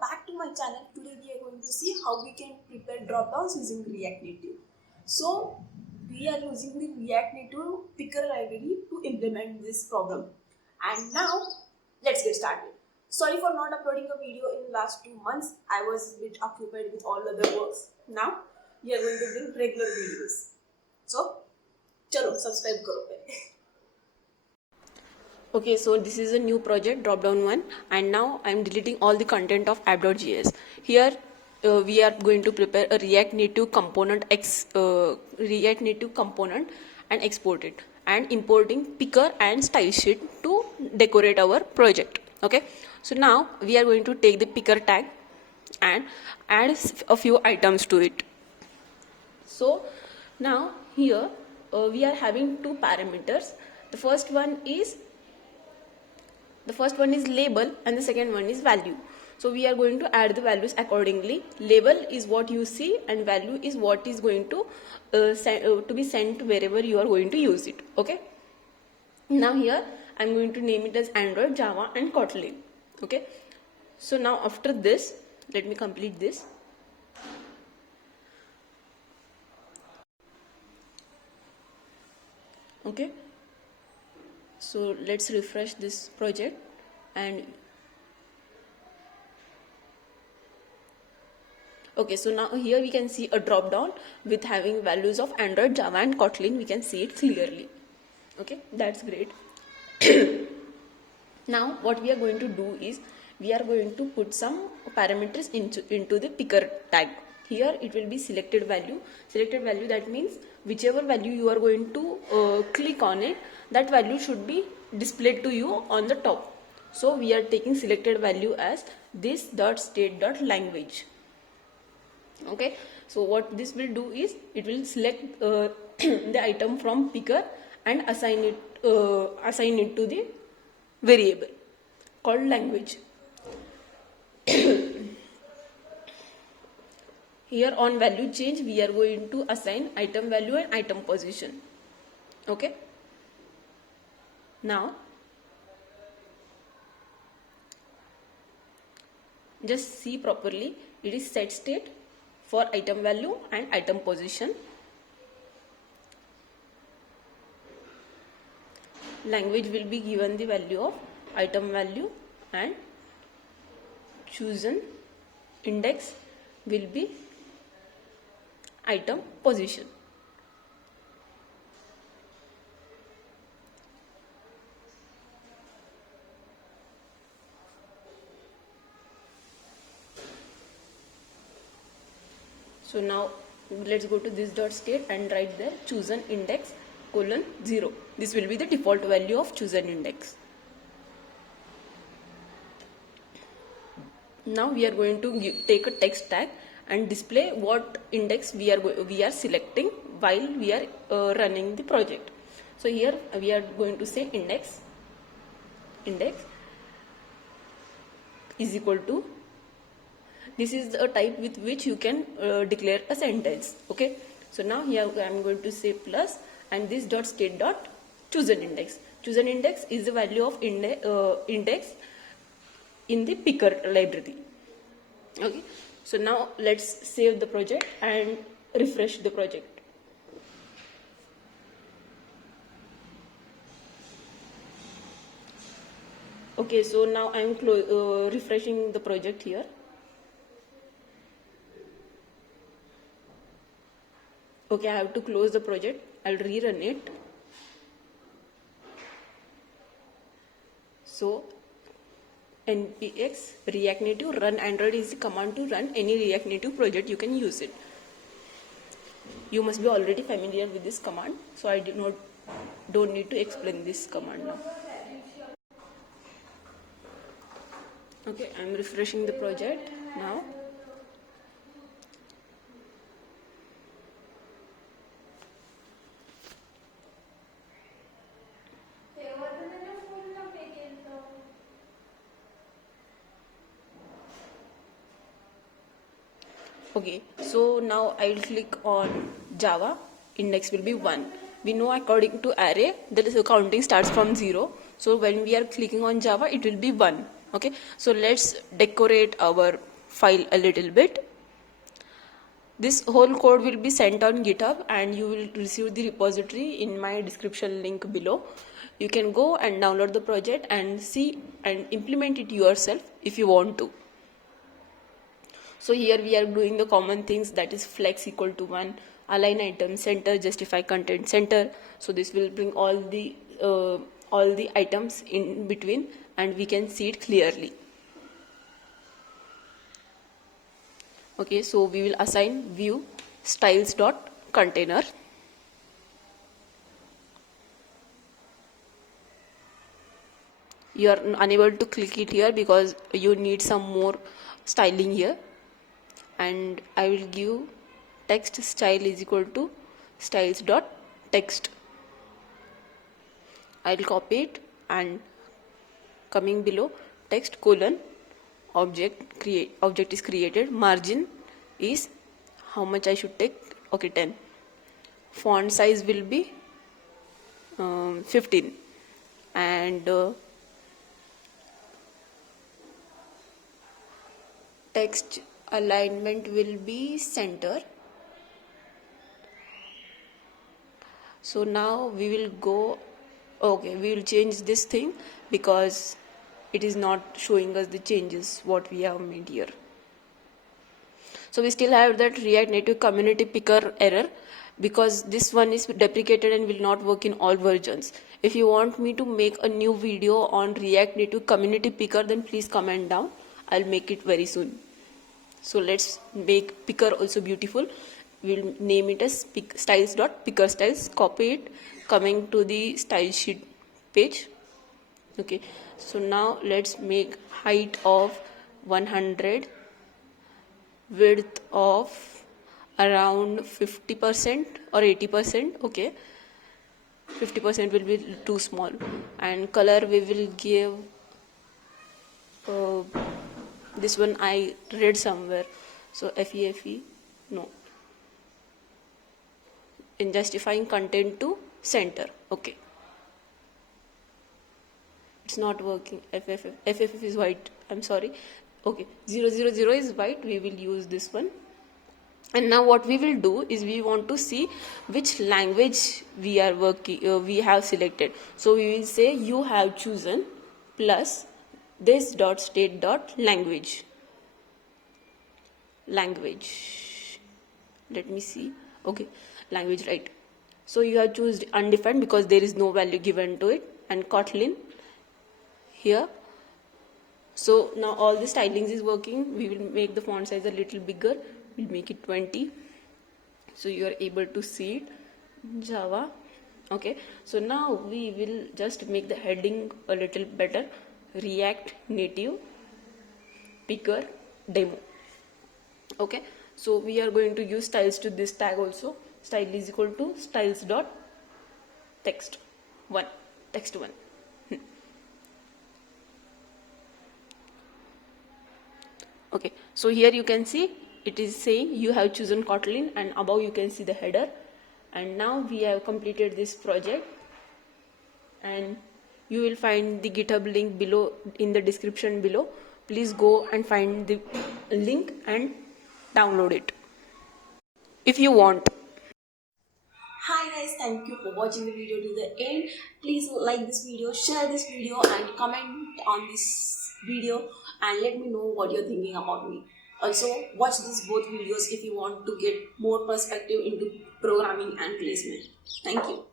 back to my channel. Today we are going to see how we can prepare drop-downs using React Native. So we are using the React Native picker library to implement this problem. And now let's get started. Sorry for not uploading a video in the last 2 months. I was a bit occupied with all other works. Now we are going to bring regular videos. So chalo subscribe karo pehle. Okay, so this is a new project, Dropdown 1, and now I am deleting all the content of app.js. Here we are going to prepare a React Native component and export it, and importing picker and style sheet to decorate our project. Okay, so now we are going to take the picker tag and add a few items to it. So now here we are having two parameters. The first one is label and the second one is value. So we are going to add the values accordingly. Label is what you see and value is what is going to be sent wherever you are going to use it. Okay. Now here I am going to name it as Android, Java and Kotlin. Okay. So now after this, let me complete this. Okay. So let's refresh this project and okay, so now here we can see a drop down with having values of Android, Java and Kotlin. We can see it clearly. Okay, that's great. Now what we are going to do is we are going to put some parameters into the picker tag. Here it will be selected value. Selected value, that means whichever value you are going to click on it, that value should be displayed to you on the top. So we are taking selected value as this.state.language. Okay, so what this will do is it will select the item from picker and assign it to the variable called language. Here on value change we are going to assign item value and item position. Okay. Now just see properly, it is set state for item value and item position. Language will be given the value of item value and chosen index will be item position. So now let's go to this dot state and write there chosen index :0. This will be the default value of chosen index. Now we are going to take a text tag and display what index we are selecting while we are running the project. So here we are going to say index is equal to, this is a type with which you can declare a sentence. Okay, so now here I am going to say plus and this dot state dot chosen index. Chosen index is the value of index in the picker library. Okay, so now let's save the project and refresh the project. Okay, so now I am refreshing the project here. Okay, I have to close the project. I'll rerun it. So npx React Native run Android is the command to run any React Native project. You can use it. You must be already familiar with this command, so I don't need to explain this command now. Okay, I'm refreshing the project now. Okay, so now I'll click on Java. Index will be 1. We know according to array, the counting starts from 0. So when we are clicking on Java, it will be 1. Okay, so let's decorate our file a little bit. This whole code will be sent on GitHub and you will receive the repository in my description link below. You can go and download the project and see and implement it yourself if you want to. So here we are doing the common things, that is flex equal to 1, align item, center, justify content, center. So this will bring all the items in between and we can see it clearly. Okay, so we will assign view styles dot container. You are unable to click it here because you need some more styling here, and I will give text style is equal to styles dot text. I will copy it and coming below text colon object is created, margin is how much I should take, okay 10, font size will be 15, and text alignment will be center. So now we will go, okay, we will change this thing because it is not showing us the changes what we have made here. So we still have that React Native community picker error because this one is deprecated and will not work in all versions. If you want me to make a new video on React Native community picker, then please comment down. I'll make it very soon. So let's make picker also beautiful. We'll name it as styles.pickerstyles. Copy it, coming to the style sheet page. Okay, so now let's make height of 100, width of around 50% or 80%. Okay, 50% will be too small, and color we will give this one I read somewhere, so FEFE, no, in justifying content to center. Okay, it's not working. FFF is white, I'm sorry. Okay, 000 is white, we will use this one. And now what we will do is we want to see which language we are working, we have selected. So we will say you have chosen plus this dot state dot language. Let me see. Okay, language, right. So you have chosen undefined because there is no value given to it, and Kotlin here. So now all the stylings is working. We will make the font size a little bigger. We'll make it 20. So you are able to see it. Java. Okay. So now we will just make the heading a little better. React Native Picker Demo. Okay. So we are going to use styles to this tag also. Style is equal to styles dot text 1. Text 1. Okay, so here you can see it is saying you have chosen Kotlin, and above you can see the header. And now we have completed this project, and you will find the GitHub link below in the description below. Please go and find the link and download it if you want. Hi guys, thank you for watching the video to the end. Please like this video, share this video, and comment on this video and let me know what you're thinking about me. Also watch these both videos if you want to get more perspective into programming and placement. Thank you.